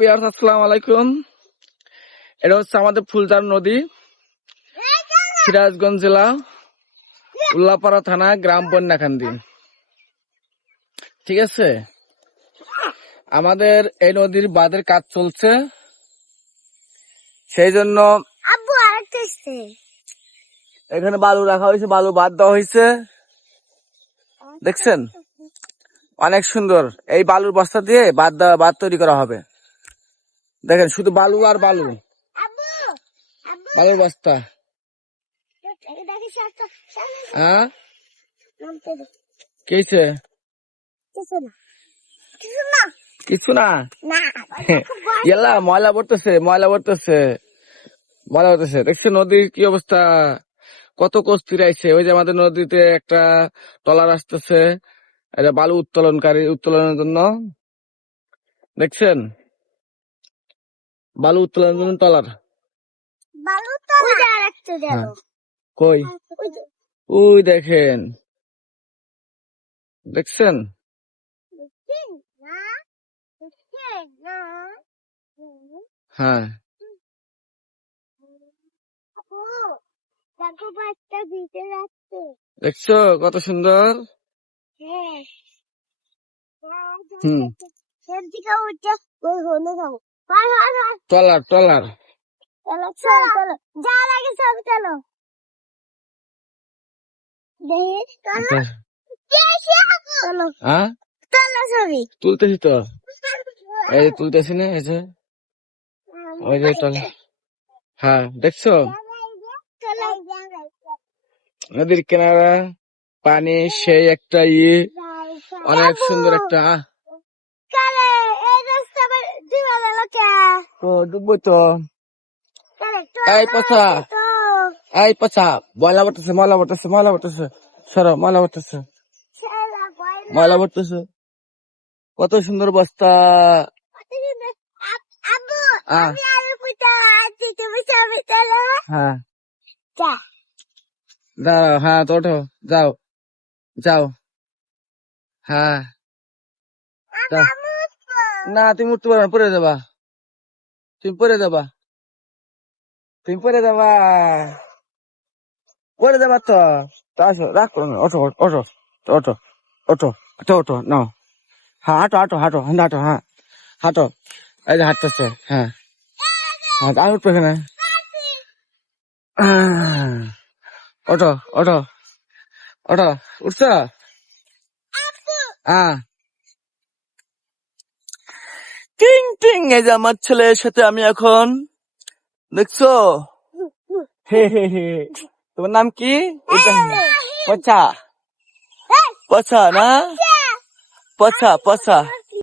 বিয়ার আসসালাম আলাইকুম। এটা হচ্ছে আমাদের ফুলজার নদী সিরাজগঞ্জ জেলা উল্লাপাড়া থানা গ্রাম বন্যাকান্দি ঠিক আছে? আমাদের এই নদীর বাঁধের কাজ চলছে। সেই জন্য এখানে বালু রাখা হয়েছে বালু বাদ দেওয়া হয়েছে। দেখছেন? অনেক সুন্দর। এই বালুর বস্তা দিয়ে বাদ দেওয়া বাদ তৈরি করা হবে। দেখেন শুধু বালু আর বালু। বালুর বস্তা। হ্যাঁ? কিছু না। কিছু ময়লা পড়তেছে ময়লা পড়তেছে। ময়লা পড়তেছে। দেখছি নদীর কি অবস্থা? কত কস্তির আইছে ওই যে আমাদের নদীতে একটা টলার আসতেছে। এটা বালু উত্তোলনকারী উত্তোলনের জন্য। দেখছেন? বালু উত্তোলনের জন্য টলার হ্যাঁ। কই? ওই দেখেন। দেখছেন? হ্যাঁ। দেখছ? কত সুন্দর। হ্যাঁ। হুম। টলার টলার। চলো চলো চলো। যা লাগে সব চলো। দেখি চলো। চলো। হ্যাঁ? তুলতেছি তো। এই তুলতেছি না এই যে। ওই যে টলার হ্যাঁ দেখছ? নদীর কিনারা পানি সেই একটা ইয়ে অনেক সুন্দর একটা কালে এই রাস্তা দিবা লাগে তো ডুববো তো এই পচা এই পচা ময়লা পড়তেছে ময়লা পড়তেছে ময়লা পড়তেছে সরো ময়লা কইলা ময়লা পড়তেছে কত সুন্দর বস্তা। হ্যাঁ। দাঁড়াও হ্যাঁ তো ওঠো। যাও। যাও। হ্যাঁ। না তুমি উঠতে পারবে না পড়ে যাবা। তুমি পড়ে যাবা তুমি পড়ে যাবা পড়ে যাবা তো তো আসো রাখ auto auto auto auto auto auto নাও হ্যাঁ হাঁটো হাঁটো হাঁটো হাঁটো হ্যাঁ হাঁটো এই যে হাঁটতেছে হ্যাঁ হ্যাঁ আর উঠবে এখানে অটো অটো অটো উঠছ হ্যাঁ টিং এই যে আমার ছেলের সাথে আমি এখন। দেখছ? তোমার নাম কি? পছা পচা। পচা না? পচা পচা।